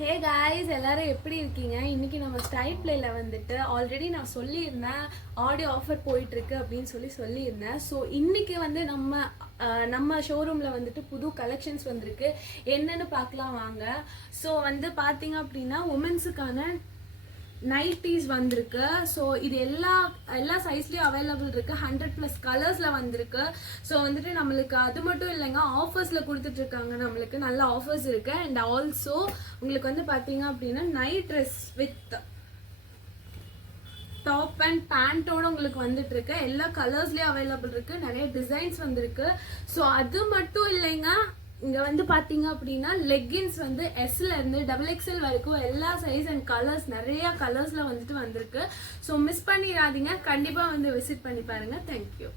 Hey guys, எல்லாரும் எப்படி இருக்கீங்க? இன்னைக்கு நம்ம ஸ்டைல் பிளேல வந்துட்டு ஆல்ரெடி நான் சொல்லியிருந்தேன் ஆடியோ ஆஃபர் போயிட்டுருக்கு அப்படின்னு சொல்லியிருந்தேன். ஸோ இன்னைக்கு வந்து நம்ம ஷோரூமில் வந்துட்டு புது கலெக்ஷன்ஸ் வந்திருக்கு. என்னன்னு பார்க்கலாம் வாங்க. ஸோ வந்து பார்த்தீங்க அப்படின்னா உமன்ஸுக்கான நைட்டிஸ் வந்திருக்கு. ஸோ இது எல்லா சைஸ்லேயும் அவைலபிள் இருக்குது. 100+ கலர்ஸில் வந்திருக்கு. ஸோ வந்துட்டு நம்மளுக்கு அது மட்டும் இல்லைங்க, ஆஃபர்ஸில் கொடுத்துட்ருக்காங்க. நம்மளுக்கு நல்ல ஆஃபர்ஸ் இருக்குது. அண்ட் ஆல்சோ உங்களுக்கு வந்து பார்த்தீங்க அப்படின்னா night dress with top and பேண்ட்டோட உங்களுக்கு வந்துட்டு இருக்கு. எல்லா கலர்ஸ்லேயும் அவைலபிள் இருக்குது. நிறைய டிசைன்ஸ் வந்திருக்கு. ஸோ அது மட்டும் இல்லைங்க, இங்கே வந்து பார்த்தீங்க அப்படின்னா லெக்கின்ஸ் வந்து எஸ்ல இருந்து XXL வரைக்கும் எல்லா சைஸ் அண்ட் கலர்ஸ் நிறைய கலர்ஸில் வந்துட்டு வந்திருக்கு. ஸோ மிஸ் பண்ணிடாதீங்க, கண்டிப்பாக வந்து விசிட் பண்ணி பாருங்கள். தேங்க்யூ.